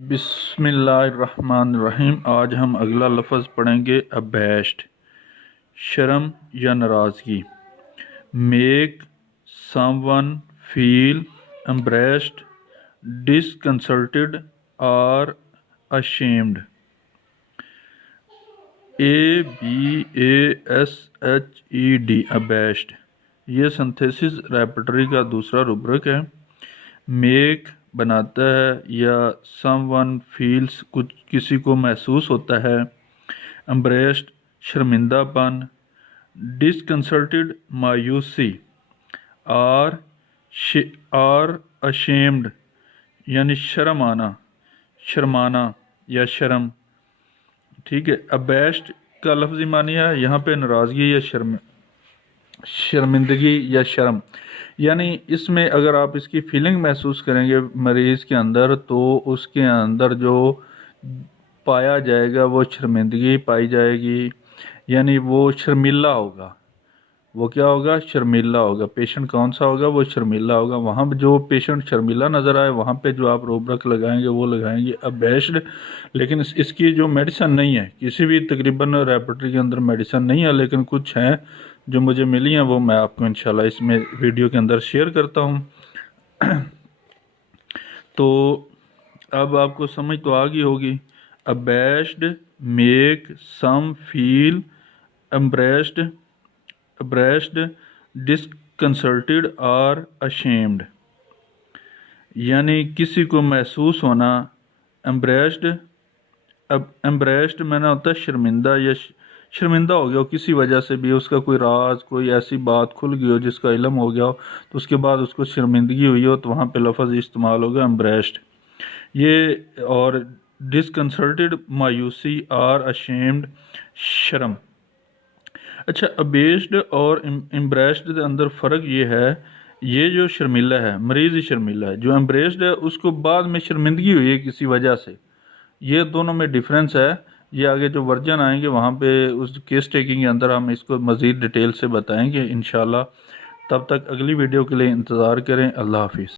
बिस्मिल्लाहिर्रहमानिर्रहीम। आज हम अगला लफ्ज़ पढ़ेंगे अबैश्ड, शर्म या नाराज़गी। मेक समवन फील एम्ब्रेस्ड, डिसकंसल्टेड और अशेम्ड। ABASHED अबैश्ड। ये सिंथेसिस रेपर्टरी का दूसरा रुब्रिक है। मेक बनाता है या समवन फील्स कुछ किसी को महसूस होता है। एम्ब्रेस्ड शर्मिंदापन, डिसकंसल्टेड मायूसी और अशेम्ड यानी शर्माना या शर्म। ठीक है। अबैश्ड का लफ्ज़ी मानी है यहाँ पे नाराज़गी या शर्मिंदगी या शर्म। यानी इसमें अगर आप इसकी फीलिंग महसूस करेंगे मरीज़ के अंदर, तो उसके अंदर जो पाया जाएगा वो शर्मिंदगी पाई जाएगी, यानी वो शर्मिला होगा। वो क्या होगा? शर्मिला होगा। पेशेंट कौन सा होगा? वो शर्मिला होगा। वहाँ जो पेशेंट शर्मिला नज़र आए वहाँ पे जो आप रुब्रिक लगाएंगे वो लगाएंगे अबैश्ड। लेकिन इसकी जो मेडिसिन नहीं है, किसी भी तकरीबन रेपर्टरी के अंदर मेडिसिन नहीं है, लेकिन कुछ हैं जो मुझे मिली हैं, वो मैं आपको इंशाल्लाह इसमें वीडियो के अंदर शेयर करता हूँ। तो अब आपको समझ तो आ गई होगी। अबैश्ड, मेक सम फील एम्ब्रेस्ड, डिसकंसल्टेड और अशेम्ड, यानी किसी को महसूस होना। एम्ब्रेस्ड मैंने होता है शर्मिंदा या शर्मिंदा हो गया हो किसी वजह से भी, उसका कोई राज, कोई ऐसी बात खुल गई हो जिसका इल्म हो गया हो, तो उसके बाद उसको शर्मिंदगी हुई हो, तो वहाँ पे लफ्ज़ इस्तेमाल होगा एम्ब्रेस्ड ये। और डिसकंसल्टेड मायूसी और अशेम्ड शर्म। अच्छा, अबेस्ड और एम्ब्रेस्ड के अंदर फ़र्क ये है, ये जो शर्मिला है, मरीज़ ही शर्मिला है। जो एम्ब्रेस्ड है उसको बाद में शर्मिंदगी हुई है किसी वजह से। ये दोनों में डिफरेंस है। ये आगे जो वर्जन आएंगे वहाँ पे उस केस टेकिंग के अंदर हम इसको मज़ीद डिटेल से बताएंगे इंशाल्लाह। तब तक अगली वीडियो के लिए इंतज़ार करें। अल्लाह हाफिज़।